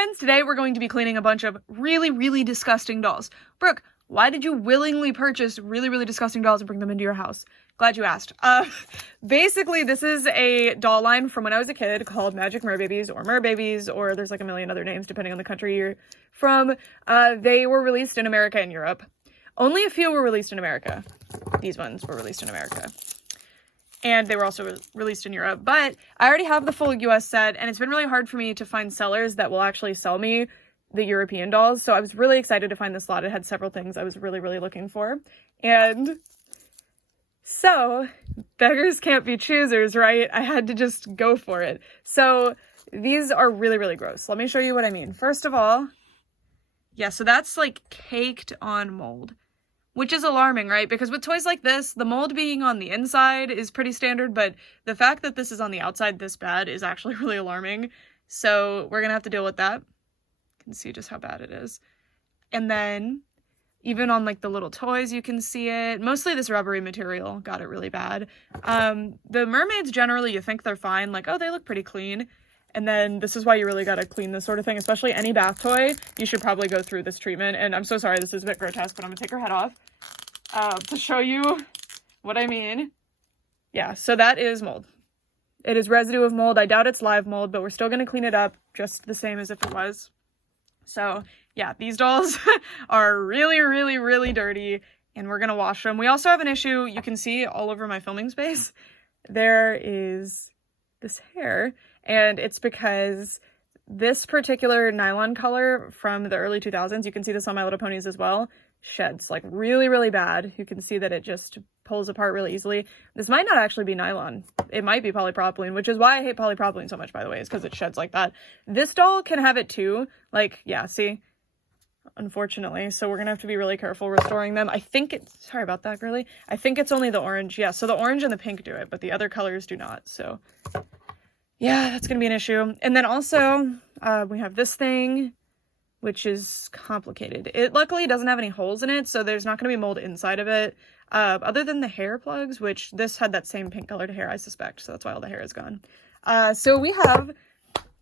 friends, today we're going to be cleaning a bunch of really disgusting dolls. Brooke, why did you willingly purchase really disgusting dolls and bring them into your house? Glad you asked. Basically, this is a doll line from when I was a kid called Magic Merbabies, or there's like a million other names depending on the country you're from. They were released in America and Europe. Only a few were released in America. These ones were released in America. And they were also released in Europe. But I already have the full US set, and it's been really hard for me to find sellers that will actually sell me the European dolls. So I was really excited to find this lot. It had several things I was really looking for. And so, beggars can't be choosers, right? I had to just go for it. So these are really gross. Let me show you what I mean. First of all, yeah, so that's like caked on mold, which is alarming, right? Because with toys like this, the mold being on the inside is pretty standard, but the fact that this is on the outside this bad is actually really alarming. So we're gonna have to deal with that. You can see just how bad it is. And then even on like the little toys, you can see it. Mostly this rubbery material got it really bad. The mermaids generally, you think they're fine, like, oh, they look pretty clean. And then this is why you really gotta clean this sort of thing, especially any bath toy. You should probably go through this treatment. And I'm so sorry, this is a bit grotesque, but I'm gonna take her head off to show you what I mean. Yeah, so that is mold. It is residue of mold. I doubt it's live mold, but we're still gonna clean it up just the same as if it was. So yeah, these dolls are really dirty, and we're gonna wash them. We also have an issue. You can see all over my filming space, there is this hair. And it's because this particular nylon color from the early 2000s, you can see this on My Little Ponies as well, sheds like really bad. You can see that it just pulls apart really easily. This might not actually be nylon. It might be polypropylene, which is why I hate polypropylene so much, by the way, is because it sheds like that. This doll can have it too. Like, yeah, see? Unfortunately. So we're gonna have to be really careful restoring them. I think it's, sorry about that, girly. I think it's only the orange. Yeah, so the orange and the pink do it, but the other colors do not. So yeah, that's gonna be an issue. And then also, we have this thing, which is complicated. It luckily doesn't have any holes in it, so there's not gonna be mold inside of it, other than the hair plugs, which this had that same pink colored hair, I suspect, so that's why all the hair is gone. So we have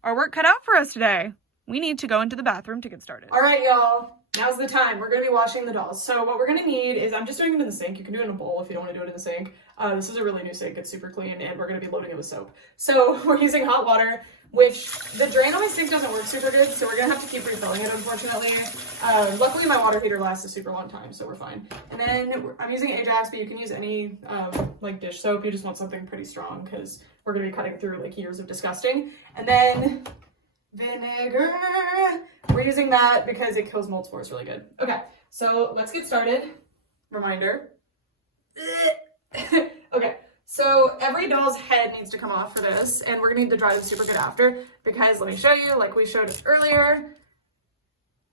our work cut out for us today. We need to go into the bathroom to get started. All right, y'all. Now's the time. We're going to be washing the dolls. So what we're going to need is, I'm just doing it in the sink. You can do it in a bowl if you don't want to do it in the sink. This is a really new sink. It's super clean, and we're going to be loading it with soap. So we're using hot water, which the drain on my sink doesn't work super good, so we're going to have to keep refilling it, unfortunately. Luckily, my water heater lasts a super long time, so we're fine. And then I'm using Ajax, but you can use any like dish soap. You just want something pretty strong because we're going to be cutting through like years of disgusting. And then vinegar. We're using that because it kills mold spores really good. Okay, so let's get started. Reminder. Okay, so every doll's head needs to come off for this, and we're gonna need to dry them super good after, because let me show you, like we showed earlier,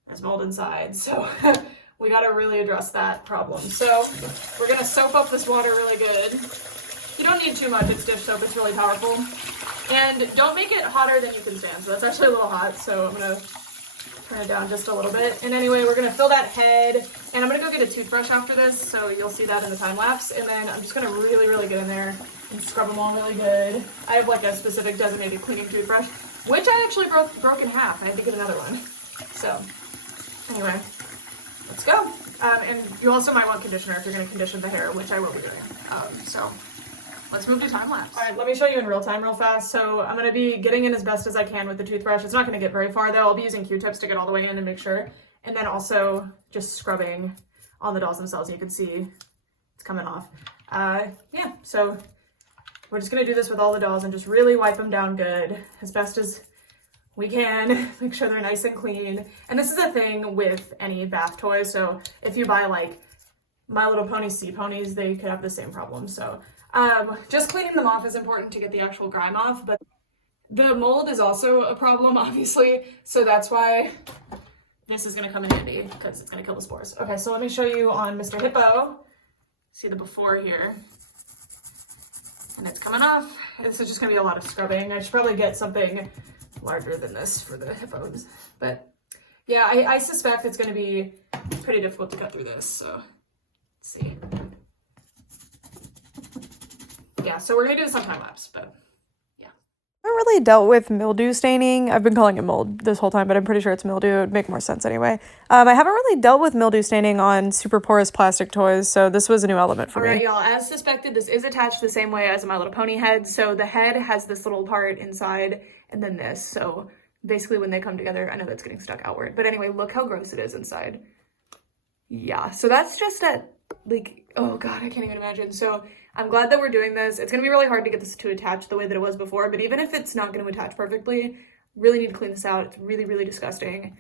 there's mold inside, so we gotta really address that problem. So we're gonna soap up this water really good. You don't need too much, it's dish soap, it's really powerful. And don't make it hotter than you can stand. So that's actually a little hot, so I'm gonna turn it down just a little bit. And anyway, we're gonna fill that head, and I'm gonna go get a toothbrush after this, so you'll see that in the time lapse. And then I'm just gonna really get in there and scrub them all really good. I have like a specific designated cleaning toothbrush, which I actually broke in half. I had to get another one. So anyway, let's go. And you also might want conditioner if you're gonna condition the hair, which I will be doing. So let's move to time lapse. All right, let me show you in real time real fast. So I'm gonna be getting in as best as I can with the toothbrush. It's not gonna get very far though. I'll be using Q-tips to get all the way in and make sure. And then also just scrubbing on the dolls themselves. You can see it's coming off. Yeah, so we're just gonna do this with all the dolls and just really wipe them down good as best as we can. Make sure they're nice and clean. And this is a thing with any bath toys. So if you buy like My Little Pony Sea Ponies, they could have the same problem. So just cleaning them off is important to get the actual grime off, but the mold is also a problem, obviously, so that's why this is going to come in handy, because it's going to kill the spores. Okay, so let me show you on Mr. Hippo. See the before here, and it's coming off. This is just going to be a lot of scrubbing. I should probably get something larger than this for the hippos, but yeah, I suspect it's going to be pretty difficult to cut through this, so let's see. Yeah, so we're gonna do this on time lapse, but yeah. I haven't really dealt with mildew staining. I've been calling it mold this whole time, but I'm pretty sure it's mildew. It would make more sense anyway. I haven't really dealt with mildew staining on super porous plastic toys, so this was a new element for me. Alright, y'all, as suspected, this is attached the same way as a My Little Pony head. So the head has this little part inside, and then this. So basically when they come together, I know that's getting stuck outward. But anyway, look how gross it is inside. Yeah, so that's just at, like, oh god, I can't even imagine. So I'm glad that we're doing this. It's gonna be really hard to get this to attach the way that it was before, but even if it's not gonna attach perfectly, really need to clean this out. It's really, really disgusting.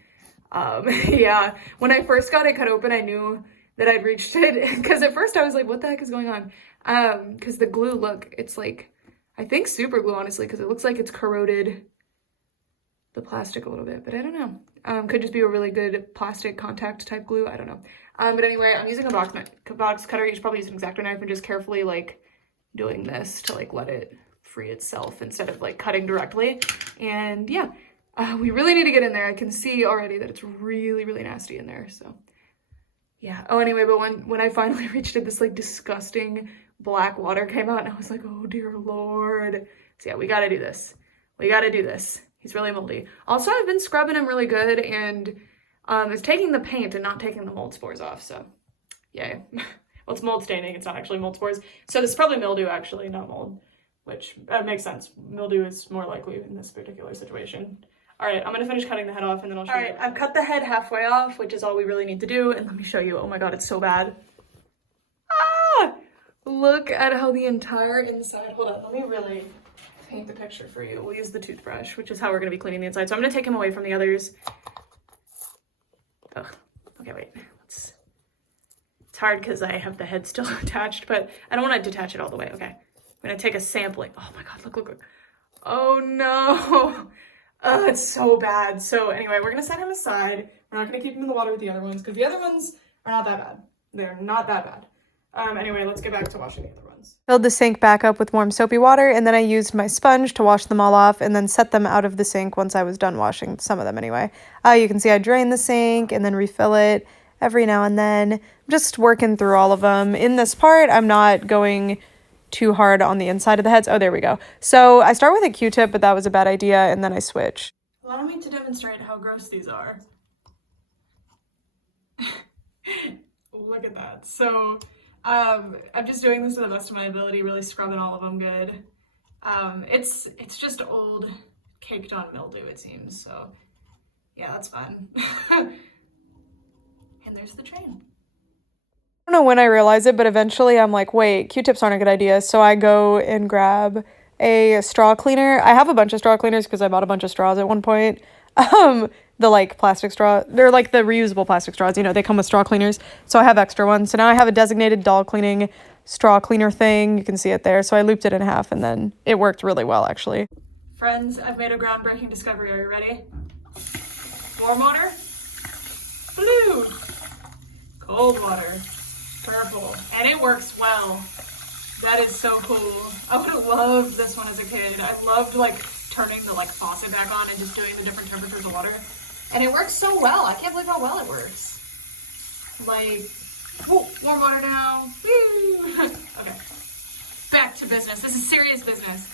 Yeah, when I first got it cut open, I knew that I'd reached it, because at first I was like, what the heck is going on? Because the glue, look, it's like, I think super glue, honestly, because it looks like it's corroded the plastic a little bit, but I don't know. Could just be a really good plastic contact type glue, I don't know. But anyway, I'm using a box cutter. You should probably use an X-Acto knife and just carefully like doing this to like let it free itself instead of like cutting directly. And yeah, we really need to get in there. I can see already that it's really, really nasty in there, so yeah. Oh, anyway, but when I finally reached it, this like disgusting black water came out and I was like, oh dear Lord. So yeah, we gotta do this. We gotta do this. He's really moldy. Also, I've been scrubbing him really good, and it's taking the paint and not taking the mold spores off, so yay. Well, it's mold staining, it's not actually mold spores. So this is probably mildew, actually, not mold, which makes sense. Mildew is more likely in this particular situation. All right, I'm gonna finish cutting the head off and then I'll show you. All right, I've cut the head halfway off, which is all we really need to do, and let me show you. Oh my god, it's so bad. Ah! Look at how the entire inside, hold on, let me really paint the picture for you. We'll use the toothbrush, which is how we're going to be cleaning the inside. So I'm going to take him away from the others. Ugh. Okay, wait. It's hard because I have the head still attached, but I don't want to detach it all the way. Okay. I'm going to take a sampling. Oh my god, look, look, look. Oh no. Oh, it's so bad. So anyway, we're going to set him aside. We're not going to keep him in the water with the other ones because the other ones are not that bad. They're not that bad. Anyway, let's get back to washing the other ones. Filled the sink back up with warm soapy water, and then I used my sponge to wash them all off and then set them out of the sink once I was done washing, some of them anyway. You can see I drain the sink and then refill it every now and then. I'm just working through all of them. In this part, I'm not going too hard on the inside of the heads. Oh, there we go. So I start with a Q-tip, but that was a bad idea, and then I switch. Allow me to demonstrate how gross these are. Look at that. So I'm just doing this to the best of my ability, really scrubbing all of them good. It's just old caked on mildew, it seems, so yeah, that's fun. And there's the train. I don't know when I realized it, but eventually I'm like, wait, Q-tips aren't a good idea, so I go and grab a straw cleaner. I have a bunch of straw cleaners because I bought a bunch of straws at one point. The like plastic straw, they're like the reusable plastic straws, you know, they come with straw cleaners, so I have extra ones. So now I have a designated doll cleaning straw cleaner thing. You can see it there. So I looped it in half and then it worked really well, actually. Friends, I've made a groundbreaking discovery. Are you ready? Warm water, blue, cold water, purple, and it works well. That is so cool. I would have loved this one as a kid. I loved like turning the like faucet back on and just doing the different temperatures of water. And it works so well. I can't believe how well it works. Like, whoa, warm water now. Woo. Okay, back to business. This is serious business.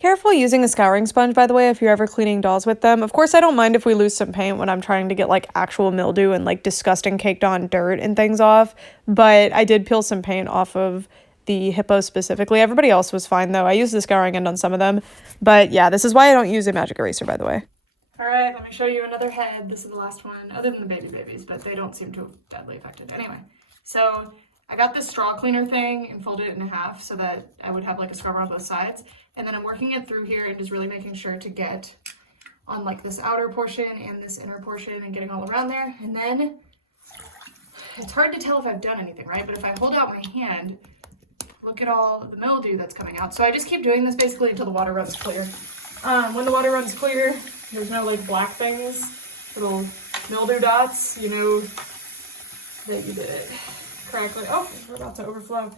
Careful using a scouring sponge, by the way, if you're ever cleaning dolls with them. Of course, I don't mind if we lose some paint when I'm trying to get like actual mildew and like disgusting caked on dirt and things off. But I did peel some paint off of the hippo specifically. Everybody else was fine though. I used the scouring end on some of them. But yeah, this is why I don't use a magic eraser, by the way. All right, let me show you another head. This is the last one, other than the babies, but they don't seem to have deadly affected. Anyway, so I got this straw cleaner thing and folded it in half so that I would have like a scrubber on both sides. And then I'm working it through here and just really making sure to get on like this outer portion and this inner portion and getting all around there. And then it's hard to tell if I've done anything, right? But if I hold out my hand, look at all the mildew that's coming out. So I just keep doing this basically until the water runs clear. When the water runs clear, there's no like black things, little mildew dots, you know that you did it correctly. Oh, we're about to overflow.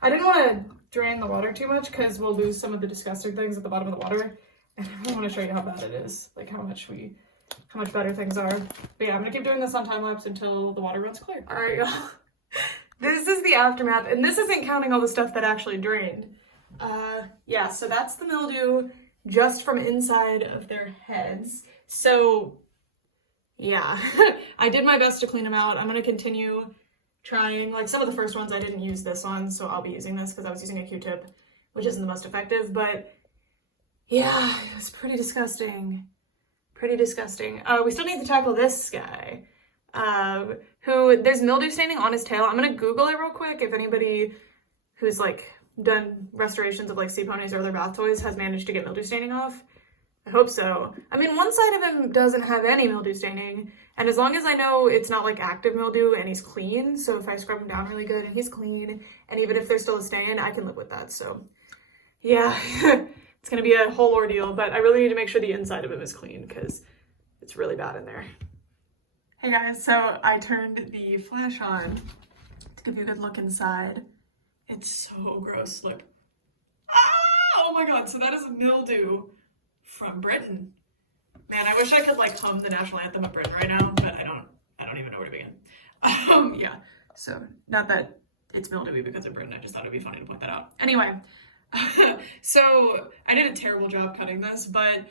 I didn't want to drain the water too much because we'll lose some of the disgusting things at the bottom of the water. And I really want to show you how bad it is, like how much better things are. But yeah, I'm gonna keep doing this on time lapse until the water runs clear. All right, y'all. This is the aftermath, and this isn't counting all the stuff that actually drained. Yeah, so that's the mildew just from inside of their heads. So yeah, I did my best to clean them out. I'm gonna continue trying. Like some of the first ones I didn't use this on, so I'll be using this because I was using a Q-tip, which isn't the most effective, but yeah, it was pretty disgusting. Pretty disgusting. We still need to tackle this guy, who there's mildew staining on his tail. I'm gonna Google it real quick if anybody who's like done restorations of like sea ponies or other bath toys has managed to get mildew staining off. I hope so. I mean, one side of him doesn't have any mildew staining, and as long as I know it's not like active mildew and he's clean, so if I scrub him down really good and he's clean, and even if there's still a stain, I can live with that. So yeah, it's gonna be a whole ordeal, but I really need to make sure the inside of him is clean because it's really bad in there. Hey guys, so I turned the flash on to give you a good look inside. It's so gross, look. Ah! Oh my god, so that is mildew from Britain. Man, I wish I could like hum the national anthem of Britain right now, but I don't even know where to begin. Yeah, so not that it's mildewy because of Britain, I just thought it'd be funny to point that out. Anyway, so I did a terrible job cutting this, but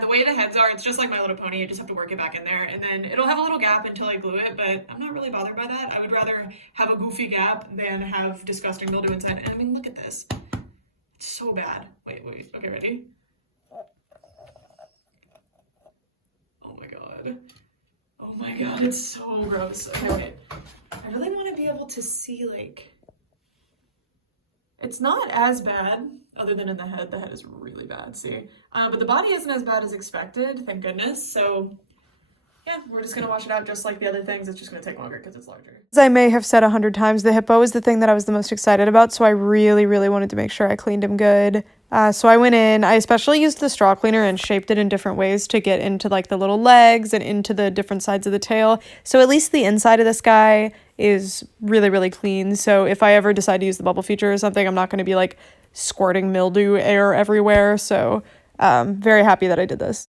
the way the heads are, it's just like My Little Pony. You just have to work it back in there, and then it'll have a little gap until I glue it, but I'm not really bothered by that. I would rather have a goofy gap than have disgusting mildew inside. And I mean, look at this. It's so bad. Wait. Okay, ready? Oh my god, it's so gross. Okay, wait. I really want to be able to see, like... It's not as bad, other than in the head. The head is really bad, see? But the body isn't as bad as expected, thank goodness. So, yeah, we're just going to wash it out just like the other things. It's just going to take longer because it's larger. As I may have said 100 times, the hippo is the thing that I was the most excited about, so I really, really wanted to make sure I cleaned him good. So I went in, I especially used the straw cleaner and shaped it in different ways to get into like the little legs and into the different sides of the tail. So at least the inside of this guy is really, really clean. So if I ever decide to use the bubble feature or something, I'm not going to be like squirting mildew air everywhere. So very happy that I did this.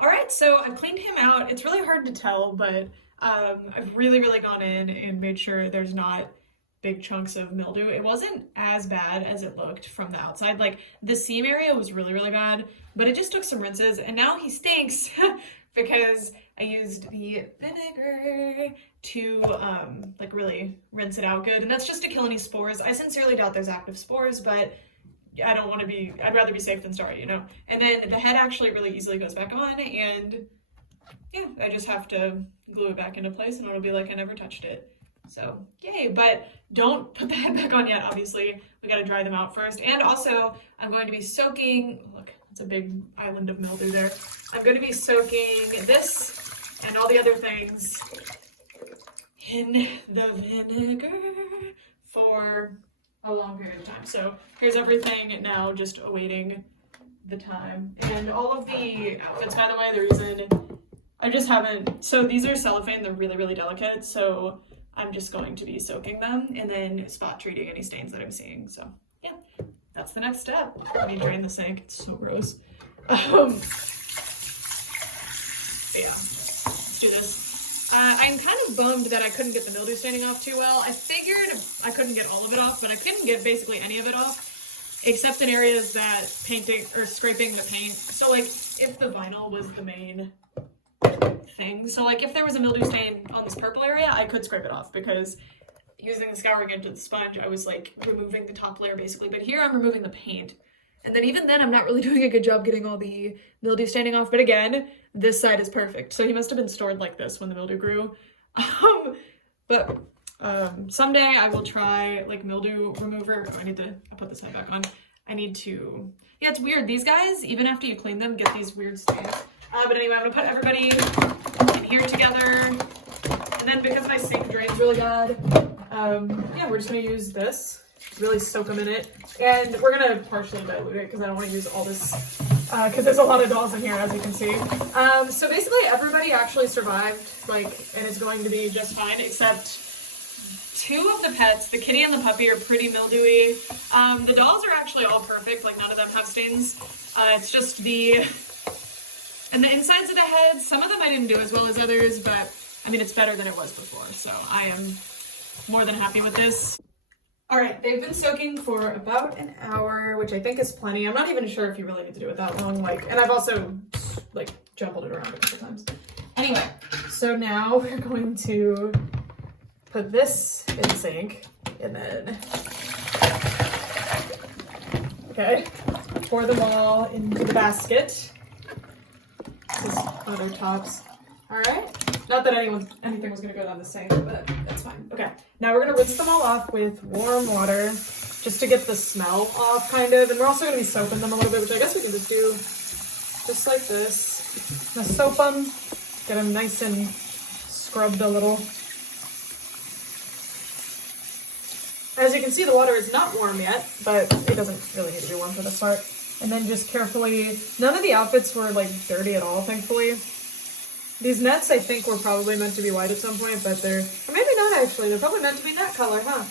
All right, so I've cleaned him out. It's really hard to tell, but I've really, really gone in and made sure there's not big chunks of mildew. It wasn't as bad as it looked from the outside. Like the seam area was really, really bad, but it just took some rinses and now he stinks because I used the vinegar to like really rinse it out good. And that's just to kill any spores. I sincerely doubt there's active spores, but I don't want to be, I'd rather be safe than sorry, you know? And then the head actually really easily goes back on, and yeah, I just have to glue it back into place and it'll be like I never touched it. So yay, but don't put the head back on yet, obviously. We gotta dry them out first. And also, I'm going to be soaking, look, it's a big island of mildew there. I'm gonna be soaking this and all the other things in the vinegar for a long period of time. So here's everything now, just awaiting the time. And all of the outfits, by the way, the reason I just haven't, so these are cellophane, they're really, really delicate, so I'm just going to be soaking them and then spot treating any stains that I'm seeing. So yeah, that's the next step. Let me drain the sink, it's so gross. But yeah, let's do this. I'm kind of bummed that I couldn't get the mildew staining off too well. I figured I couldn't get all of it off, but I couldn't get basically any of it off, except in areas that painting or scraping the paint. So like if the vinyl was the main thing, so like if there was a mildew stain on this purple area, I could scrape it off because using the scouring into the sponge, I was like removing the top layer basically, but here I'm removing the paint. And then even then, I'm not really doing a good job getting all the mildew staining off. But again, this side is perfect. So he must have been stored like this when the mildew grew. But someday I will try like mildew remover. Oh, I put this side back on. I need to, yeah, it's weird. These guys, even after you clean them, get these weird stains. But anyway, I'm gonna put everybody in here together. And then because my sink drains really bad, yeah, we're just gonna use this. Really soak them in it, and we're gonna partially dilute it because I don't want to use all this because there's a lot of dolls in here, as you can see. So basically everybody actually survived, like, and is going to be just fine, except two of the pets. The kitty and the puppy are pretty mildewy. The dolls are actually all perfect, like none of them have stains. It's just and the insides of the heads, some of them I didn't do as well as others, but I mean it's better than it was before, so I am more than happy with this. All right, they've been soaking for about an hour, which I think is plenty. I'm not even sure if you really need to do it that long. And I've also like jumbled it around a couple times. Anyway, so now we're going to put this in the sink and then, okay, pour them all into the basket. Just on their tops. All right. Not that anything was gonna go down the sink, but that's fine. Okay, now we're gonna rinse them all off with warm water just to get the smell off, kind of. And we're also gonna be soaping them a little bit, which I guess we can just do just like this. Now soap them, get them nice and scrubbed a little. As you can see, the water is not warm yet, but it doesn't really need to be warm for this part. And then just carefully, none of the outfits were like dirty at all, thankfully. These nets, I think, were probably meant to be white at some point, but or maybe not actually. They're probably meant to be net color, huh?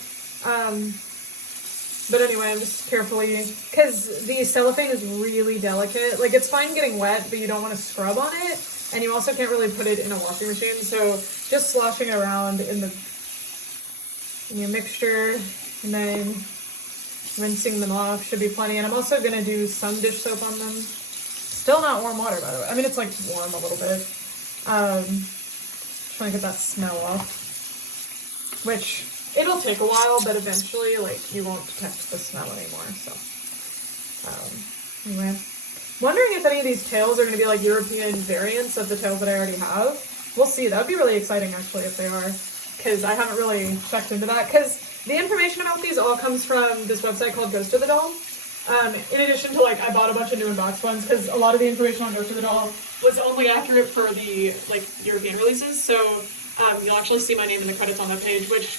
But anyway, I'm just carefully, because the cellophane is really delicate. Like, it's fine getting wet, but you don't want to scrub on it. And you also can't really put it in a washing machine. So just sloshing it around in your mixture and then rinsing them off should be plenty. And I'm also going to do some dish soap on them. Still not warm water, by the way. I mean, it's like warm a little bit. Trying to get that smell off, which it'll take a while, but eventually, like, you won't detect the smell anymore. So, anyway, wondering if any of these tails are going to be like European variants of the tails that I already have. We'll see. That would be really exciting, actually, if they are, because I haven't really checked into that. Because the information about these all comes from this website called Ghost of the Doll. In addition to, like, I bought a bunch of new in-box ones because a lot of the information on Ghost of the Doll was only accurate for the, like, European releases. So you'll actually see my name in the credits on that page, which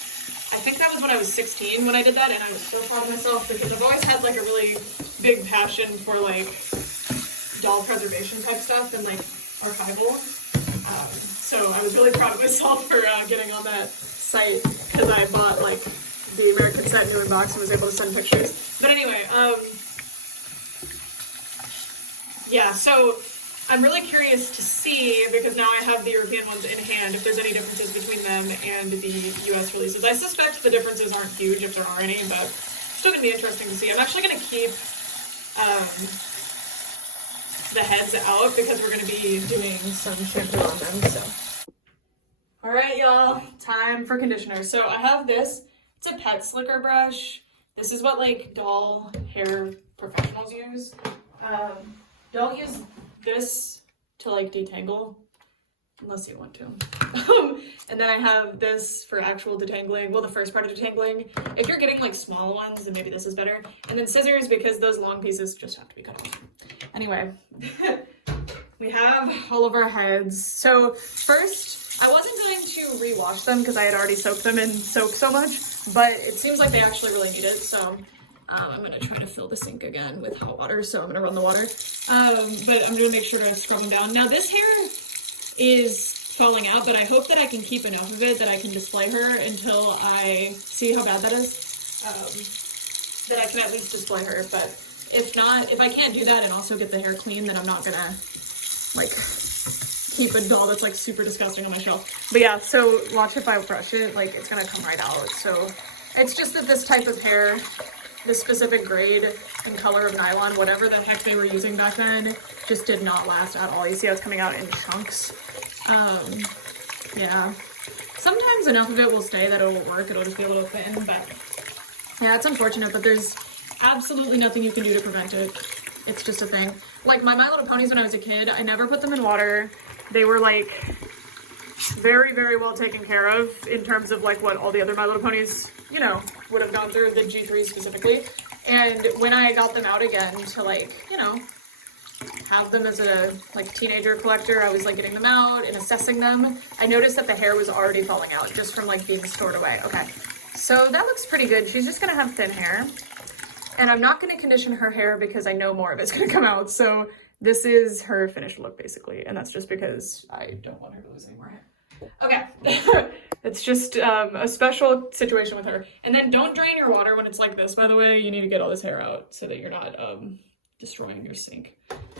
I think that was when I was 16 when I did that, and I was so proud of myself because I've always had, like, a really big passion for, like, doll preservation type stuff and, like, archival. So I was really proud of myself for getting on that site because I bought, like, the American set new in box and was able to send pictures. But anyway, yeah, so I'm really curious to see, because now I have the European ones in hand, if there's any differences between them and the US releases. I suspect the differences aren't huge if there are any, but it's still going to be interesting to see. I'm actually going to keep the heads out because we're going to be doing some shampoo on them, so. All right, y'all, time for conditioner. So I have this. It's a pet slicker brush. This is what, like, doll hair professionals use. Don't use this to, like, detangle unless you want to. And then I have this for actual detangling. Well, the first part of detangling. If you're getting, like, small ones, then maybe this is better. And then scissors, because those long pieces just have to be cut off. Anyway, we have all of our heads. So first, I wasn't going to rewash them because I had already soaked them in soap so much, but it seems like they actually really need it. So I'm going to try to fill the sink again with hot water. So I'm going to run the water, but I'm going to make sure to scrub them down. Now this hair is falling out, but I hope that I can keep enough of it that I can display her until I see how bad that is, that I can at least display her. But if not, if I can't do that and also get the hair clean, then I'm not going to, like, keep a doll that's, like, super disgusting on my shelf. But yeah, so watch if I brush it, like, it's gonna come right out. So it's just that this type of hair, this specific grade and color of nylon, whatever the heck they were using back then, just did not last at all. You see how it's coming out in chunks. Yeah, sometimes enough of it will stay that it'll work. It'll just be a little thin, but yeah, it's unfortunate, but there's absolutely nothing you can do to prevent it. It's just a thing. Like my Little Ponies when I was a kid, I never put them in water. They were, like, very, very well taken care of in terms of, like, what all the other My Little Ponies, you know, would have gone through, the G3 specifically. And when I got them out again to, like, you know, have them as a, like, teenager collector, I was, like, getting them out and assessing them. I noticed that the hair was already falling out just from, like, being stored away. Okay, so that looks pretty good. She's just gonna have thin hair. And I'm not gonna condition her hair because I know more of it's gonna come out. So this is her finished look, basically, and that's just because I don't want her to lose any more hair. Okay, it's just a special situation with her. And then don't drain your water when it's like this, by the way. You need to get all this hair out so that you're not destroying your sink,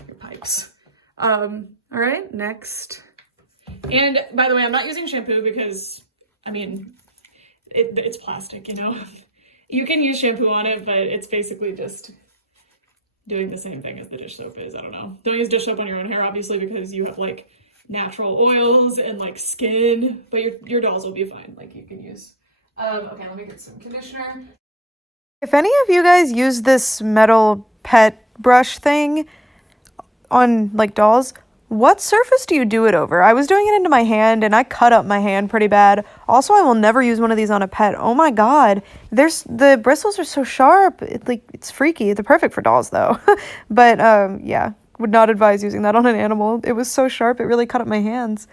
your pipes. All right, next. And by the way, I'm not using shampoo because, I mean, it's plastic, you know? You can use shampoo on it, but it's basically just doing the same thing as the dish soap is. I don't know. Don't use dish soap on your own hair, obviously, because you have like natural oils and like skin, but your dolls will be fine. Like you can use. Okay, let me get some conditioner. If any of you guys use this metal pet brush thing on like dolls, what surface do you do it over? I was doing it into my hand and I cut up my hand pretty bad. Also, I will never use one of these on a pet. Oh my god. The bristles are so sharp. It's freaky. They're perfect for dolls though. But yeah, would not advise using that on an animal. It was so sharp it really cut up my hands.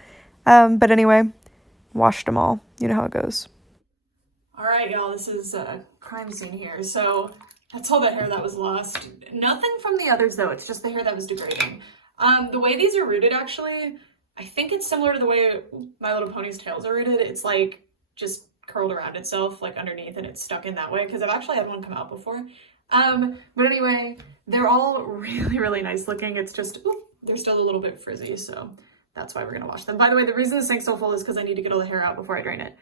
But anyway, washed them all. You know how it goes. All right, y'all, this is a crime scene here. So that's all the hair that was lost. Nothing from the others though. It's just the hair that was degrading. The way these are rooted, actually, I think it's similar to the way My Little Pony's tails are rooted. It's like just curled around itself, like underneath, and it's stuck in that way, because I've actually had one come out before. But anyway, they're all really, really nice looking. It's just, they're still a little bit frizzy, so that's why we're going to wash them. By the way, the reason the sink's so full is because I need to get all the hair out before I drain it.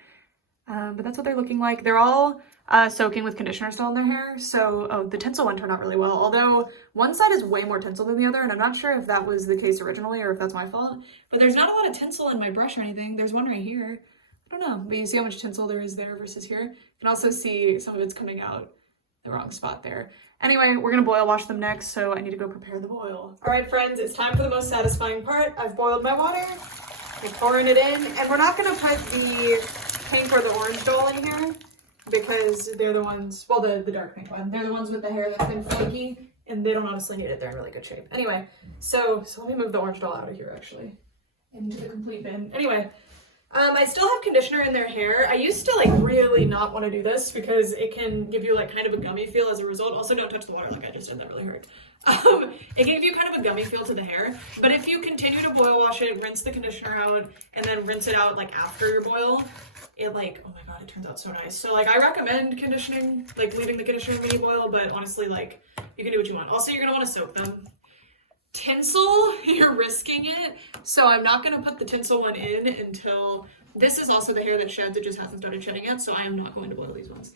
But that's what they're looking like. They're all soaking with conditioner still in their hair. So, the tinsel one turned out really well. Although one side is way more tinsel than the other, and I'm not sure if that was the case originally or if that's my fault. But there's not a lot of tinsel in my brush or anything. There's one right here. I don't know, but you see how much tinsel there is there versus here? You can also see some of it's coming out the wrong spot there. Anyway, we're gonna boil wash them next, so I need to go prepare the boil. All right, friends, it's time for the most satisfying part. I've boiled my water. I'm pouring it in, and we're not gonna put the pink or the orange doll in here because they're the ones, well, the dark pink one, they're the ones with the hair that's been flaky, and they don't honestly need it. They're in really good shape. Anyway, so let me move the orange doll out of here, actually, into the complete bin. Anyway, I still have conditioner in their hair. I used to like really not want to do this because it can give you like kind of a gummy feel as a result. Also, don't touch the water like I just did. That really hurt. It gave you kind of a gummy feel to the hair, but if you continue to boil wash it, rinse the conditioner out, and then rinse it out like after your boil, it like, oh my god, it turns out so nice. So like I recommend conditioning, like leaving the conditioner mini boil, but honestly, like you can do what you want. Also, you're gonna want to soak them. Tinsel, you're risking it, so I'm not going to put the tinsel one in until this is also the hair that sheds. It just hasn't started shedding yet, so I am not going to boil these ones.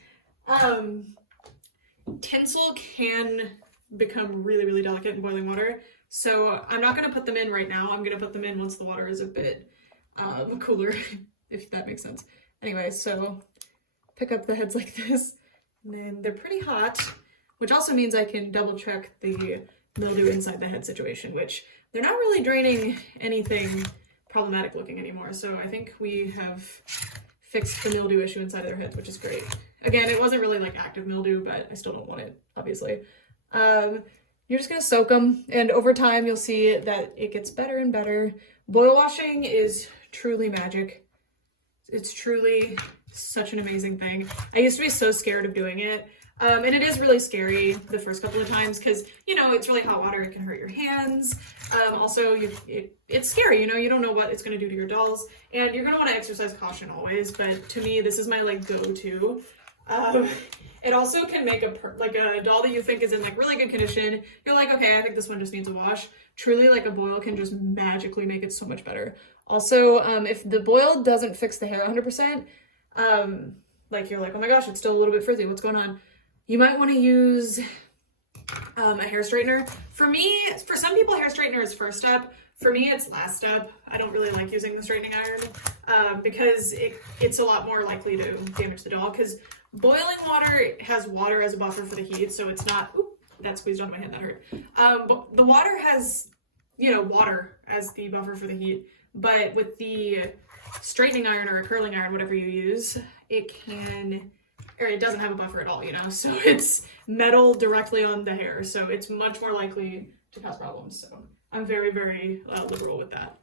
Tinsel can become really, really delicate in boiling water, so I'm not going to put them in right now. I'm going to put them in once the water is a bit cooler, if that makes sense. Anyway, so pick up the heads like this, and then they're pretty hot, which also means I can double check the mildew inside the head situation, which they're not really draining anything problematic looking anymore. So I think we have fixed the mildew issue inside their heads, which is great. Again, it wasn't really like active mildew, but I still don't want it, obviously. You're just gonna soak them, and over time you'll see that it gets better and better. Boil washing is truly magic. It's truly such an amazing thing. I used to be so scared of doing it. And it is really scary the first couple of times because, you know, it's really hot water. It can hurt your hands. Also, it's scary, you know, you don't know what it's going to do to your dolls. And you're going to want to exercise caution always. But to me, this is my, like, go-to. It also can make a doll that you think is in, like, really good condition. You're like, okay, I think this one just needs a wash. Truly, like, a boil can just magically make it so much better. Also, if the boil doesn't fix the hair 100%, like, you're like, oh my gosh, it's still a little bit frizzy. What's going on? You might want to use a hair straightener. For me, for some people, hair straightener is first step. For me, it's last step. I don't really like using the straightening iron because it's a lot more likely to damage the doll because boiling water has water as a buffer for the heat, so it's not, oop, that squeezed onto my hand, that hurt. But the water has, you know, water as the buffer for the heat, but with the straightening iron or a curling iron, whatever you use, it doesn't have a buffer at all, you know, so it's metal directly on the hair, so it's much more likely to cause problems. So I'm very, very liberal with that.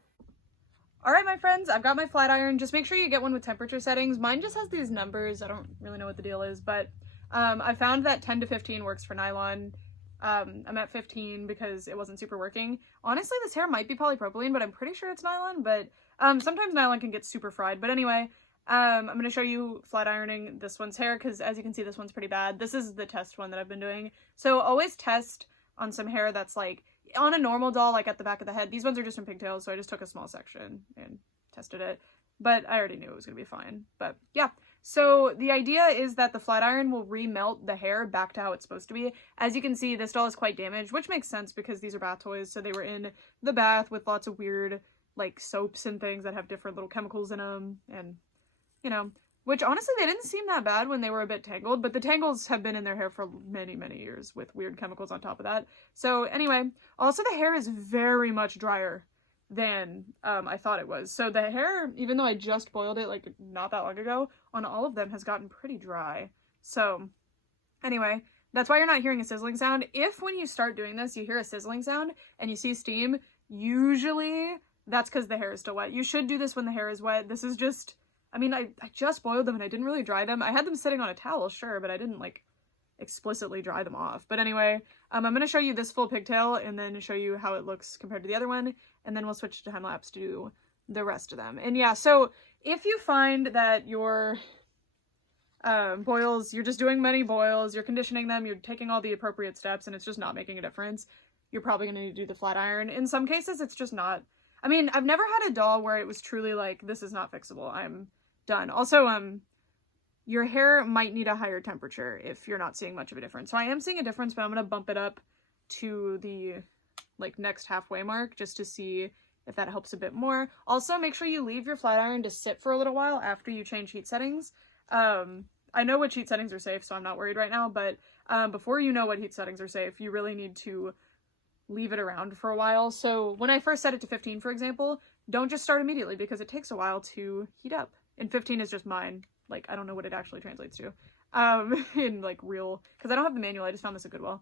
All right, my friends, I've got my flat iron. Just make sure you get one with temperature settings. Mine just has these numbers. I don't really know what the deal is, but I found that 10 to 15 works for nylon. I'm at 15 because it wasn't super working. Honestly, this hair might be polypropylene, but I'm pretty sure it's nylon, but sometimes nylon can get super fried. But anyway, I'm going to show you flat ironing this one's hair because as you can see, this one's pretty bad. This is the test one that I've been doing. So always test on some hair that's like on a normal doll, like at the back of the head. These ones are just in pigtails, so I just took a small section and tested it. but I already knew it was gonna be fine. But yeah, so the idea is that the flat iron will remelt the hair back to how it's supposed to be. As you can see, this doll is quite damaged, which makes sense because these are bath toys, so they were in the bath with lots of weird, like, soaps and things that have different little chemicals in them, and, you know, which honestly, they didn't seem that bad when they were a bit tangled, but the tangles have been in their hair for many, many years with weird chemicals on top of that. So anyway, also the hair is very much drier than I thought it was. So the hair, even though I just boiled it like not that long ago, on all of them has gotten pretty dry. So anyway, that's why you're not hearing a sizzling sound. If when you start doing this, you hear a sizzling sound and you see steam, usually that's because the hair is still wet. You should do this when the hair is wet. This is just, I mean, I just boiled them and I didn't really dry them. I had them sitting on a towel, sure, but I didn't like explicitly dry them off. But anyway, I'm going to show you this full pigtail and then show you how it looks compared to the other one. And then we'll switch to time lapse to do the rest of them. And yeah, so if you find that your boils, you're just doing many boils, you're conditioning them, you're taking all the appropriate steps, and it's just not making a difference, you're probably going to need to do the flat iron. In some cases, it's just not. I mean, I've never had a doll where it was truly like, this is not fixable, I'm done. Also, your hair might need a higher temperature if you're not seeing much of a difference. So I am seeing a difference, but I'm going to bump it up to the like next halfway mark just to see if that helps a bit more. Also, make sure you leave your flat iron to sit for a little while after you change heat settings. I know which heat settings are safe, so I'm not worried right now, but before you know what heat settings are safe, you really need to leave it around for a while. So when I first set it to 15, for example, don't just start immediately because it takes a while to heat up. And 15 is just mine. Like, I don't know what it actually translates to in like real, because I don't have the manual. I just found this at Goodwill.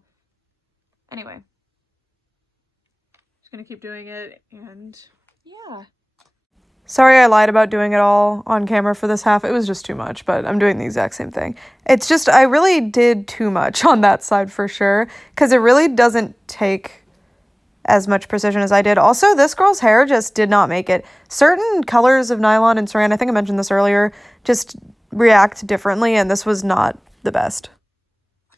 Anyway, just gonna keep doing it, and yeah. Sorry I lied about doing it all on camera for this half. It was just too much, but I'm doing the exact same thing. It's just, I really did too much on that side for sure, because it really doesn't take as much precision as I did. Also, this girl's hair just did not make it. Certain colors of nylon and saran, I think I mentioned this earlier, just react differently, and this was not the best.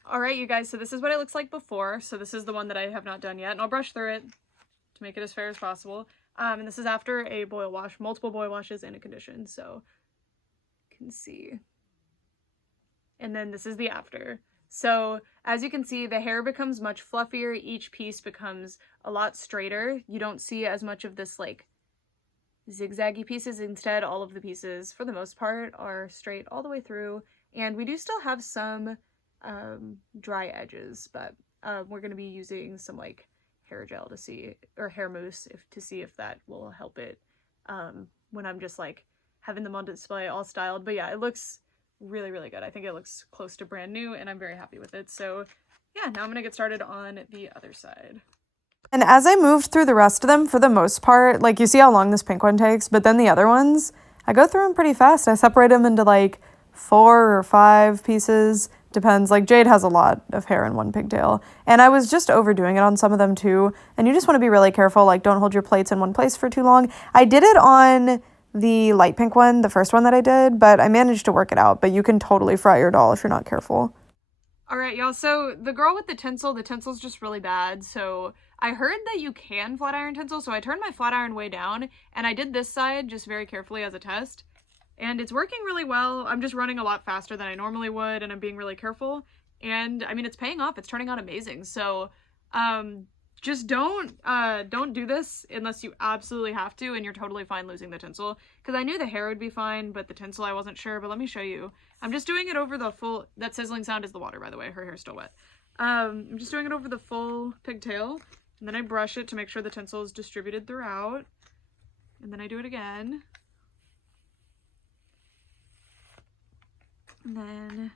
Alright, you guys, so this is what it looks like before. So this is the one that I have not done yet, and I'll brush through it to make it as fair as possible. And this is after a boil wash, multiple boil washes and a condition, so you can see. And then this is the after. So as you can see, the hair becomes much fluffier. Each piece becomes a lot straighter. You don't see as much of this like zigzaggy pieces. Instead, all of the pieces, for the most part, are straight all the way through. And we do still have some dry edges, but we're going to be using some like hair gel to see, or hair mousse to see if that will help it when I'm just like having them on display all styled. But yeah, it looks really, really good. I think it looks close to brand new and I'm very happy with it. So yeah, now I'm gonna get started on the other side. And as I moved through the rest of them, for the most part, like you see how long this pink one takes, but then the other ones, I go through them pretty fast. I separate them into like 4 or 5 pieces. Depends. Like Jade has a lot of hair in one pigtail, and I was just overdoing it on some of them too. And you just want to be really careful. Like, don't hold your plaits in one place for too long. I did it on the light pink one, the first one that I did, but I managed to work it out. But you can totally fry your doll if you're not careful. All right, y'all. So the girl with the tinsel's just really bad. So I heard that you can flat iron tinsel, so I turned my flat iron way down, and I did this side just very carefully as a test. And it's working really well. I'm just running a lot faster than I normally would, and I'm being really careful. And I mean, it's paying off. It's turning out amazing. So just don't do this unless you absolutely have to, and you're totally fine losing the tinsel. Because I knew the hair would be fine, but the tinsel I wasn't sure. But let me show you. I'm just doing it over the full, that sizzling sound is the water, by the way. Her hair's still wet. I'm just doing it over the full pigtail. And then I brush it to make sure the tinsel is distributed throughout. And then I do it again. And then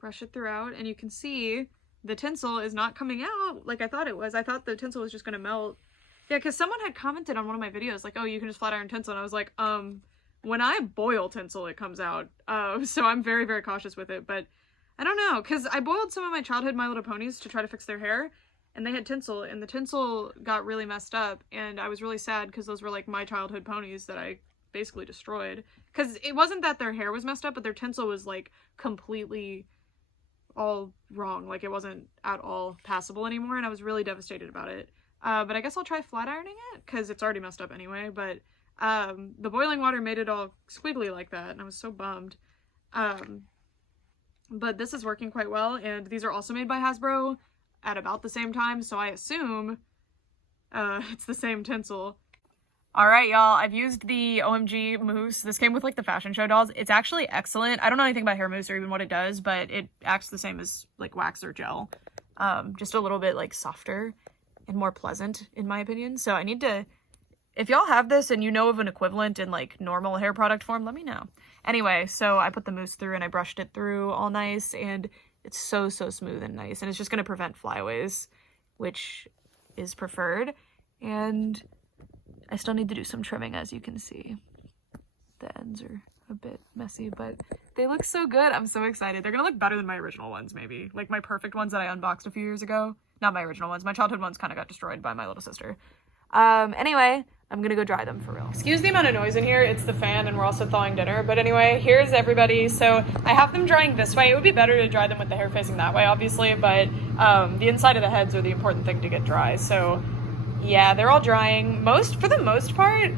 brush it throughout, and you can see the tinsel is not coming out like I thought it was. I thought the tinsel was just gonna melt. Yeah, because someone had commented on one of my videos like, oh, you can just flat iron tinsel, and I was like, when I boil tinsel, it comes out. So I'm very, very cautious with it, but I don't know, because I boiled some of my childhood My Little Ponies to try to fix their hair, and they had tinsel, and the tinsel got really messed up, and I was really sad because those were like my childhood ponies that I basically destroyed. Because it wasn't that their hair was messed up, but their tinsel was like completely all wrong. Like it wasn't at all passable anymore, and I was really devastated about it. But I guess I'll try flat ironing it because it's already messed up anyway. But The boiling water made it all squiggly like that, and I was so bummed. But this is working quite well, and these are also made by Hasbro at about the same time, so I assume it's the same tinsel. Alright, y'all, I've used the OMG mousse. This came with, like, the fashion show dolls. It's actually excellent. I don't know anything about hair mousse or even what it does, but it acts the same as, like, wax or gel. Just a little bit, like, softer and more pleasant, in my opinion. So I need to... If y'all have this and you know of an equivalent in, like, normal hair product form, let me know. Anyway, so I put the mousse through and I brushed it through all nice, and it's so, so smooth and nice. And it's just going to prevent flyaways, which is preferred. And I still need to do some trimming, as you can see. The ends are a bit messy, but they look so good. I'm so excited. They're going to look better than my original ones, maybe. Like my perfect ones that I unboxed a few years ago. Not my original ones. My childhood ones kind of got destroyed by my little sister. Anyway, I'm gonna go dry them for real. Excuse the amount of noise in here, it's the fan and we're also thawing dinner. But anyway, here's everybody. So I have them drying this way. It would be better to dry them with the hair facing that way, obviously, but the inside of the heads are the important thing to get dry. So yeah, they're all drying. For the most part,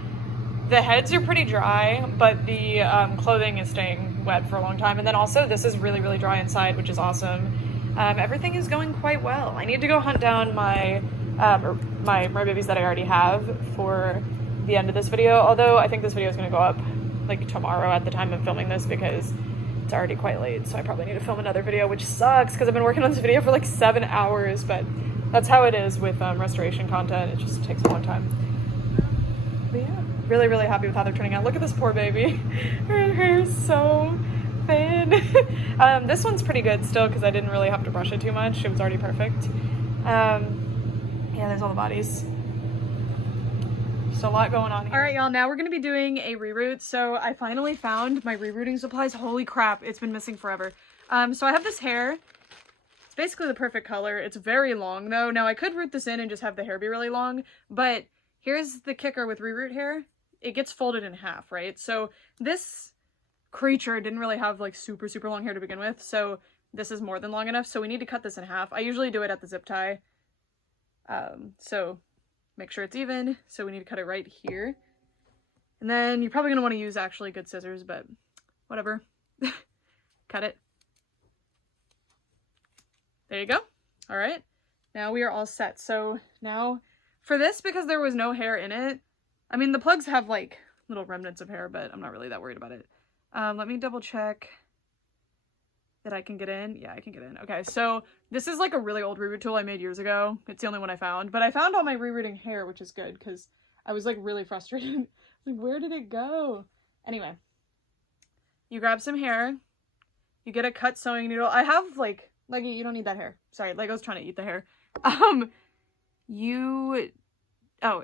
the heads are pretty dry, but the clothing is staying wet for a long time. And then also this is really, really dry inside, which is awesome. Everything is going quite well. I need to go hunt down my Merbabies that I already have for the end of this video, although I think this video is going to go up like tomorrow at the time of filming this because it's already quite late, so I probably need to film another video, which sucks because I've been working on this video for like 7 hours, but that's how it is with restoration content. It just takes a long time. But yeah, really, really happy with how they're turning out. Look at this poor baby. Her hair's so thin. This one's pretty good still because I didn't really have to brush it too much. It was already perfect. Yeah, there's all the bodies. Just a lot going on here. All right, y'all, now we're gonna be doing a reroot. So I finally found my rerooting supplies. Holy crap, it's been missing forever. So I have this hair. It's basically the perfect color. It's very long though. Now I could root this in and just have the hair be really long, but here's the kicker with reroot hair. It gets folded in half, right? So this creature didn't really have like super, super long hair to begin with. So this is more than long enough. So we need to cut this in half. I usually do it at the zip tie. So make sure it's even. So we need to cut it right here. And then you're probably going to want to use actually good scissors, but whatever. Cut it. There you go. All right. Now we are all set. So now for this, because there was no hair in it, I mean, the plugs have like little remnants of hair, but I'm not really that worried about it. Let me double check that I can get in. Yeah, I can get in. Okay, so this is like a really old reroot tool I made years ago. It's the only one I found, but I found all my rerooting hair, which is good because I was like really frustrated. Like, where did it go? Anyway, you grab some hair, you get a cut sewing needle. I have like, Leggy, you don't need that hair. Sorry, Lego's trying to eat the hair.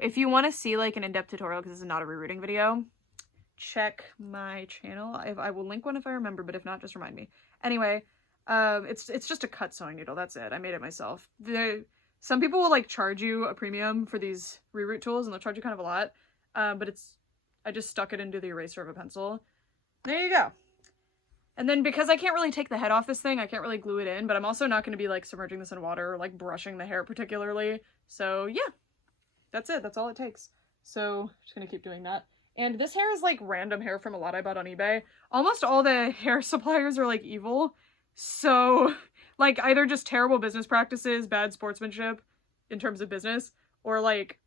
If you want to see like an in-depth tutorial, because this is not a rerooting video, check my channel. I will link one if I remember, but if not, just remind me. Anyway, it's just a cut sewing needle. That's it. I made it myself. Some people will like charge you a premium for these reroot tools, and they'll charge you kind of a lot. But I just stuck it into the eraser of a pencil. There you go. And then because I can't really take the head off this thing, I can't really glue it in, but I'm also not going to be like submerging this in water or like brushing the hair particularly. So yeah, that's it. That's all it takes. So just going to keep doing that. And this hair is like random hair from a lot I bought on eBay. Almost all the hair suppliers are like evil. So like either just terrible business practices, bad sportsmanship in terms of business, or like,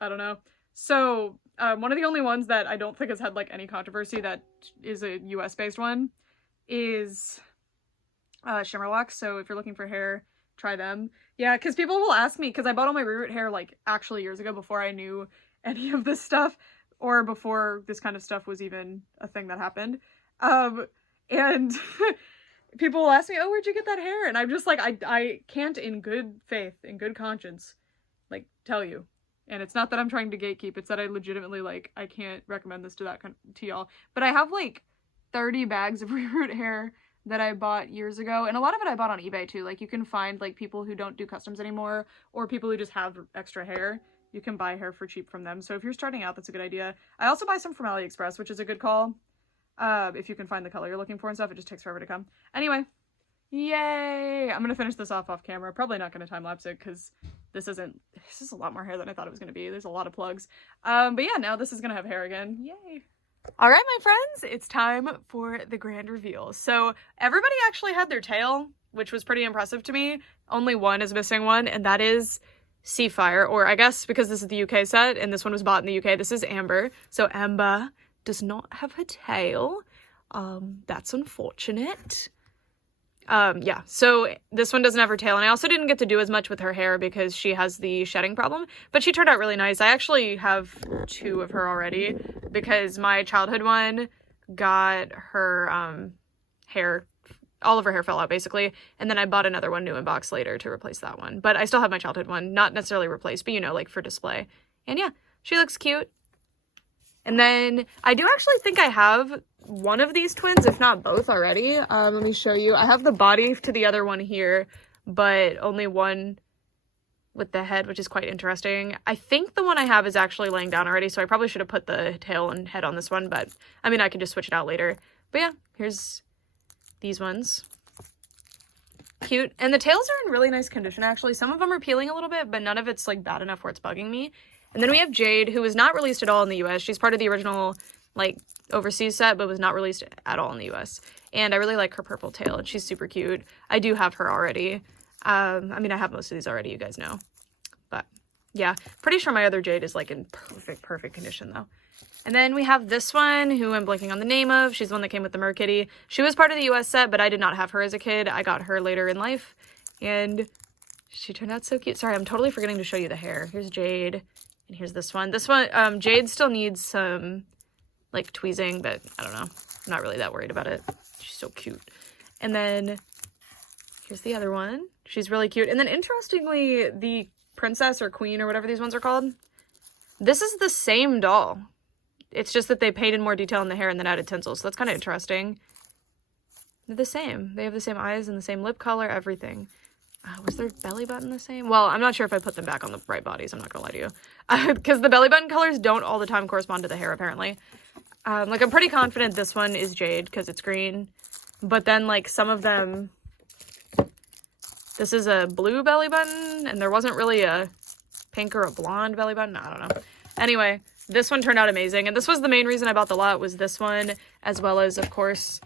I don't know. So one of the only ones that I don't think has had like any controversy that is a US based one is Shimmerlocks. So if you're looking for hair, try them. Yeah, because people will ask me, because I bought all my reroot hair like actually years ago before I knew any of this stuff, or before this kind of stuff was even a thing that happened. And people will ask me, oh, where'd you get that hair? And I'm just like, I can't in good faith, in good conscience, like tell you. And it's not that I'm trying to gatekeep, it's that I legitimately like, I can't recommend this to y'all. But I have like 30 bags of reroot hair that I bought years ago. And a lot of it I bought on eBay too. Like you can find like people who don't do customs anymore, or people who just have extra hair. You can buy hair for cheap from them. So if you're starting out, that's a good idea. I also buy some from AliExpress, which is a good call. If you can find the color you're looking for and stuff, it just takes forever to come. Anyway, yay! I'm gonna finish this off camera. Probably not gonna time lapse it because this is a lot more hair than I thought it was going to be. There's a lot of plugs. But yeah, now this is going to have hair again. Yay. All right, my friends, it's time for the grand reveal. So everybody actually had their tail, which was pretty impressive to me. Only one is missing one, and that is Seafire, or I guess because this is the UK set and this one was bought in the UK, this is Amber. So Amber does not have her tail. That's unfortunate. Yeah, so this one doesn't have her tail, and I also didn't get to do as much with her hair because she has the shedding problem, but she turned out really nice. I actually have 2 of her already because my childhood one got her hair, all of her hair fell out basically, and then I bought another one new in box later to replace that one, but I still have my childhood one, not necessarily replaced, but you know, like for display. And yeah, she looks cute. And then I do actually think I have one of these twins, if not both already. Let me show you. I have the body to the other one here, but only one with the head, which is quite interesting. I think the one I have is actually laying down already, so I probably should have put the tail and head on this one, but I mean, I can just switch it out later. But yeah, here's these ones. Cute. And the tails are in really nice condition, actually. Some of them are peeling a little bit, but none of it's like bad enough where it's bugging me. And then we have Jade, who was not released at all in the US. She's part of the original, like, overseas set, but was not released at all in the US. And I really like her purple tail, and she's super cute. I do have her already. I mean, I have most of these already, you guys know. But, yeah. Pretty sure my other Jade is, like, in perfect condition, though. And then we have this one, who I'm blanking on the name of. She's the one that came with the Merkitty. She was part of the US set, but I did not have her as a kid. I got her later in life. And she turned out so cute. Sorry, I'm totally forgetting to show you the hair. Here's Jade. And here's this one. This one, Jade still needs some, like, tweezing, but I don't know. I'm not really that worried about it. She's so cute. And then here's the other one. She's really cute. And then, interestingly, the princess or queen or whatever these ones are called, this is the same doll. It's just that they painted more detail in the hair and then added tinsel, so that's kind of interesting. They're the same. They have the same eyes and the same lip color, everything. Was their belly button the same? Well, I'm not sure if I put them back on the right bodies. I'm not gonna lie to you. Because the belly button colors don't all the time correspond to the hair, apparently. Like, I'm pretty confident this one is Jade because it's green. But then, like, some of them... This is a blue belly button, and there wasn't really a pink or a blonde belly button. I don't know. Anyway, this one turned out amazing. And this was the main reason I bought the lot, was this one, as well as, of course,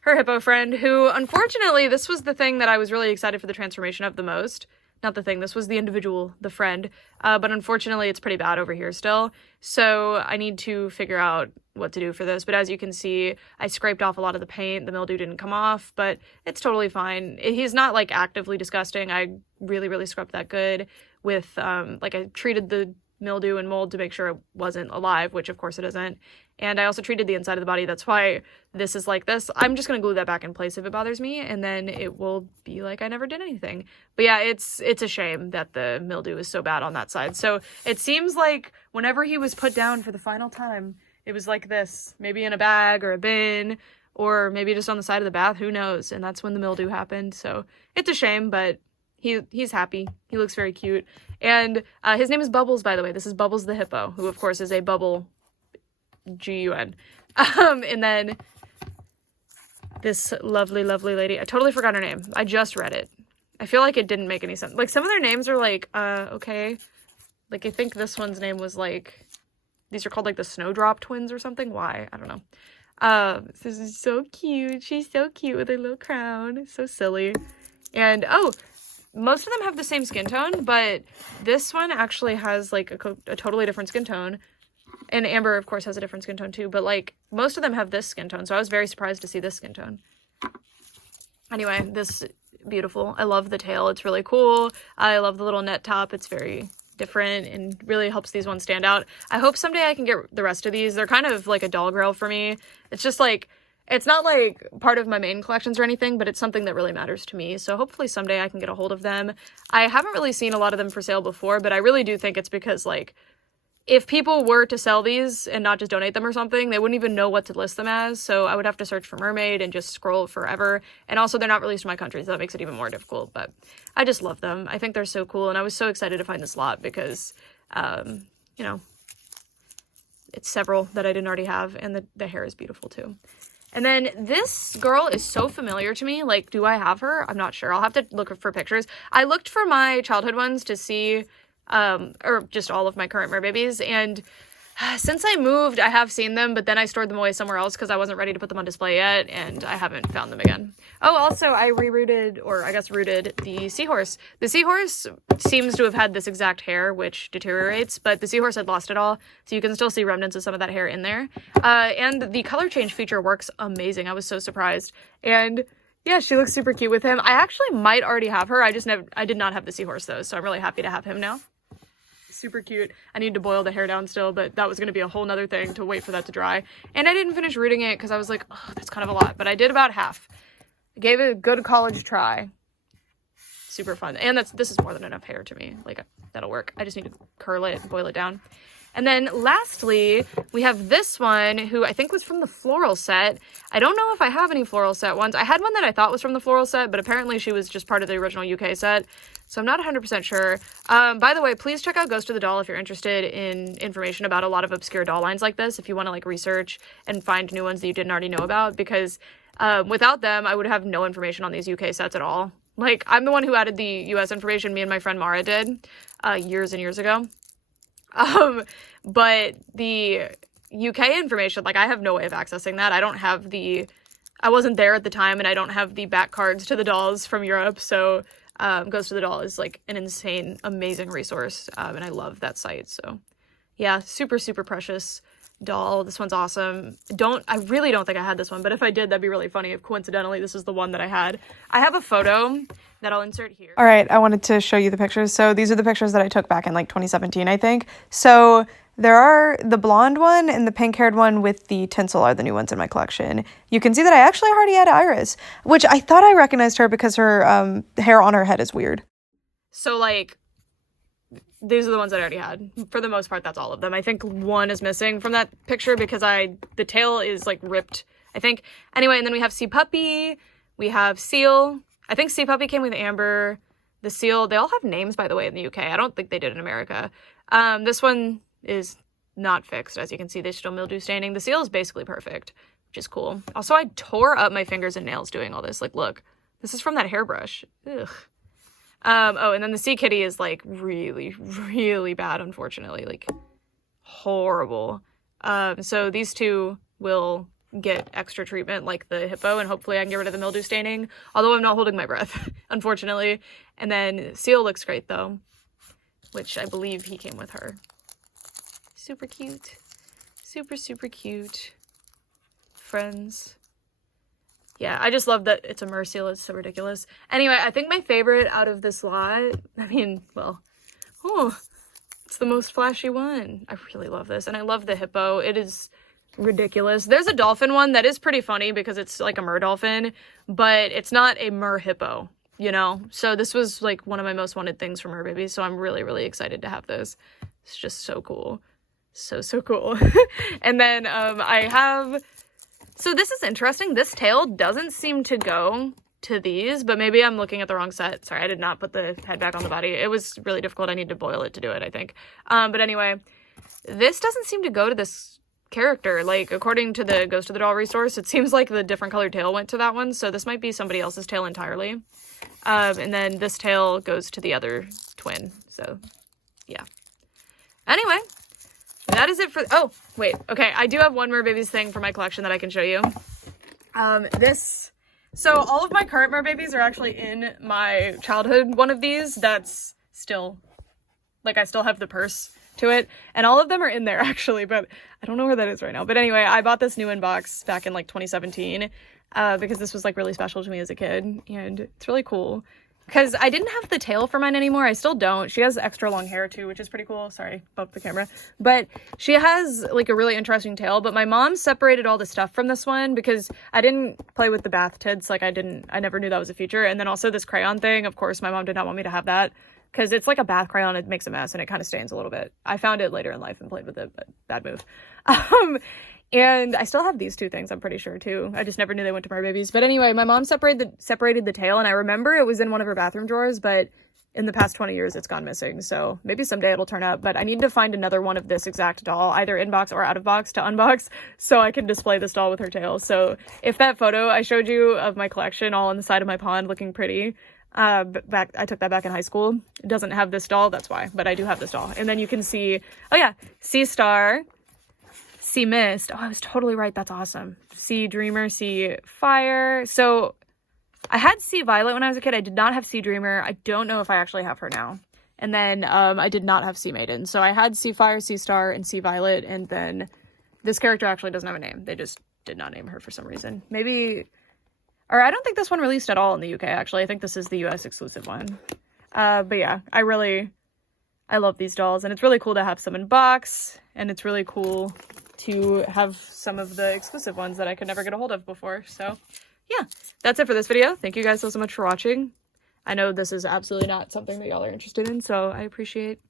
her hippo friend, who, unfortunately, this was the thing that I was really excited for the transformation of the most. Not the thing, this was the individual, the friend. But unfortunately, it's pretty bad over here still. So I need to figure out what to do for this. But as you can see, I scraped off a lot of the paint. The mildew didn't come off, but it's totally fine. He's not, like, actively disgusting. I really scrubbed that good with, like, I treated the mildew and mold to make sure it wasn't alive, which of course it isn't. And I also treated the inside of the body. That's why this is like this. I'm just going to glue that back in place if it bothers me, and then it will be like I never did anything. But yeah, it's a shame that the mildew is so bad on that side. So it seems like whenever he was put down for the final time, it was like this, maybe in a bag or a bin, or maybe just on the side of the bath, who knows? And that's when the mildew happened. So it's a shame, but he's happy. He looks very cute. And his name is Bubbles, by the way. This is Bubbles the hippo, who of course is a bubble, G-U-N. And then this lovely lady. I totally forgot her name. I just read it. I feel like it didn't make any sense. Like, some of their names are like, okay. Like, I think this one's name was like, these are called like the Snowdrop twins or something. Why? I don't know. This is so cute. She's so cute with her little crown. So silly. And, oh, most of them have the same skin tone, but this one actually has, like, a totally different skin tone. And Amber, of course, has a different skin tone, too. But, like, most of them have this skin tone, so I was very surprised to see this skin tone. Anyway, this beautiful. I love the tail. It's really cool. I love the little net top. It's very different and really helps these ones stand out. I hope someday I can get the rest of these. They're kind of like a doll grail for me. It's just, like... It's not, like, part of my main collections or anything, but it's something that really matters to me, so hopefully someday I can get a hold of them. I haven't really seen a lot of them for sale before, but I really do think it's because, like, if people were to sell these and not just donate them or something, they wouldn't even know what to list them as, so I would have to search for mermaid and just scroll forever, and also they're not released in my country, so that makes it even more difficult, but I just love them. I think they're so cool, and I was so excited to find this lot because, you know, it's several that I didn't already have, and the hair is beautiful, too. And then this girl is so familiar to me. Like, do I have her? I'm not sure. I'll have to look for pictures. I looked for my childhood ones to see, or just all of my current Merbabies, and since I moved, I have seen them, but then I stored them away somewhere else because I wasn't ready to put them on display yet, and I haven't found them again. Oh, also, I rooted the seahorse. The seahorse seems to have had this exact hair, which deteriorates, but the seahorse had lost it all, so you can still see remnants of some of that hair in there. And the color change feature works amazing. I was so surprised. And yeah, she looks super cute with him. I actually might already have her. I did not have the seahorse though, so I'm really happy to have him now. Super cute. I need to boil the hair down still, but that was going to be a whole nother thing to wait for that to dry. And I didn't finish rooting it because I was like, oh, that's kind of a lot, but I did about half. I gave it a good college try. Super fun. And this is more than enough hair to me. Like, that'll work. I just need to curl it and boil it down. And then lastly, we have this one who I think was from the floral set. I don't know if I have any floral set ones. I had one that I thought was from the floral set, but apparently she was just part of the original UK set. So I'm not 100% sure. By the way, please check out Ghost of the Doll if you're interested in information about a lot of obscure doll lines like this, if you want to like research and find new ones that you didn't already know about, because without them, I would have no information on these UK sets at all. Like, I'm the one who added the US information, me and my friend Mara did years and years ago. But the UK information, like, I have no way of accessing that. I wasn't there at the time, and I don't have the back cards to the dolls from Europe, so Ghost of the Doll is like an insane, amazing resource, and I love that site. So yeah, super, super precious doll. This one's awesome. I really don't think I had this one, but if I did, that'd be really funny if coincidentally this is the one that I had. I have a photo that I'll insert here. All right, I wanted to show you the pictures. So these are the pictures that I took back in like 2017, I think. So there are the blonde one and the pink-haired one with the tinsel are the new ones in my collection. You can see that I actually already had Iris, which I thought I recognized her because her hair on her head is weird. So like, these are the ones that I already had. For the most part, that's all of them. I think one is missing from that picture because the tail is like ripped, I think. Anyway, and then we have Sea Puppy, we have Seal. I think Sea Puppy came with Amber. The Seal, they all have names, by the way, in the UK. I don't think they did in America. This one is not fixed. As you can see, there's still mildew staining. The Seal is basically perfect, which is cool. Also, I tore up my fingers and nails doing all this. Like, look, this is from that hairbrush. Ugh. Oh, and then the Sea Kitty is like really, really bad, unfortunately, like horrible. So these two will get extra treatment like the hippo, and hopefully I can get rid of the mildew staining, although I'm not holding my breath, unfortunately. And then Seal looks great though, which I believe he came with her. Super cute. Super, super cute. Friends. Yeah, I just love that it's a merseal. It's so ridiculous. Anyway, I think my favorite out of this lot, I mean, well, oh, it's the most flashy one. I really love this. And I love the hippo. It is ridiculous. There's a dolphin one that is pretty funny because it's like a mer dolphin, but it's not a mer hippo, you know? So this was like one of my most wanted things from Merbabies. So I'm really, really excited to have this. It's just so cool. So, so cool. And then so this is interesting. This tail doesn't seem to go to these, but maybe I'm looking at the wrong set. Sorry, I did not put the head back on the body. It was really difficult. I need to boil it to do it, I think. But anyway, this doesn't seem to go to this character. Like, according to the Ghost of the Doll resource, it seems like the different colored tail went to that one. So this might be somebody else's tail entirely. And then this tail goes to the other twin. So, yeah. Anyway. That is it for, oh, wait, okay, I do have one Merbabies thing for my collection that I can show you. So all of my current Merbabies are actually in my childhood one of these that's still, like, I still have the purse to it, and all of them are in there, actually, but I don't know where that is right now. But anyway, I bought this new inbox back in, like, 2017, because this was, like, really special to me as a kid, and it's really cool. Because I didn't have the tail for mine anymore. I still don't. She has extra long hair too, which is pretty cool. Sorry, bumped the camera. But she has like a really interesting tail. But my mom separated all the stuff from this one because I didn't play with the bath tits. Like I never knew that was a feature. And then also this crayon thing. Of course, my mom did not want me to have that because it's like a bath crayon. It makes a mess and it kind of stains a little bit. I found it later in life and played with it, but bad move. And I still have these two things, I'm pretty sure, too. I just never knew they went to Merbabies. But anyway, my mom separated the tail, and I remember it was in one of her bathroom drawers, but in the past 20 years it's gone missing, so maybe someday it'll turn up, but I need to find another one of this exact doll, either in box or out of box, to unbox so I can display this doll with her tail. So if that photo I showed you of my collection all on the side of my pond looking pretty, I took that back in high school. It doesn't have this doll, that's why, but I do have this doll. And then you can see, oh yeah, Sea Star, Sea Mist. Oh, I was totally right, that's awesome. Sea Dreamer, Sea Fire. So I had Sea Violet when I was a kid. I did not have Sea Dreamer. I don't know if I actually have her now. And then I did not have Sea Maiden. So I had Sea Fire, Sea Star, and Sea Violet. And then this character actually doesn't have a name. They just did not name her for some reason. Maybe, or I don't think this one released at all in the UK, actually. I think this is the US exclusive one. But yeah, I love these dolls. And it's really cool to have some in box. And it's really cool to have some of the exclusive ones that I could never get a hold of before. So yeah, that's it for this video. Thank you guys so much for watching. I know this is absolutely not something that y'all are interested in, so I appreciate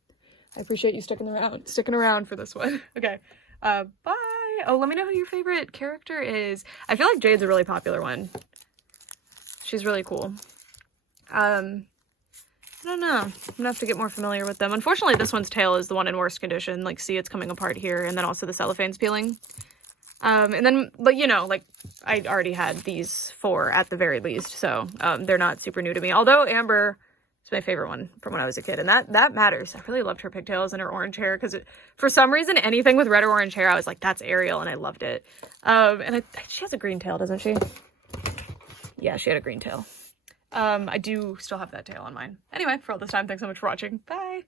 you sticking around for this one. Okay, bye. Oh, let me know who your favorite character is. I feel like Jade's a really popular one. She's really cool. I don't know. I'm gonna have to get more familiar with them. Unfortunately, this one's tail is the one in worst condition. Like, see, it's coming apart here, and then also the cellophane's peeling. And then, but you know, like, I already had these 4 at the very least, so they're not super new to me. Although Amber is my favorite one from when I was a kid, and that matters. I really loved her pigtails and her orange hair, because for some reason, anything with red or orange hair, I was like, that's Ariel, and I loved it. And she has a green tail, doesn't she? Yeah, she had a green tail. I do still have that tail on mine. Anyway, for all this time, thanks so much for watching. Bye!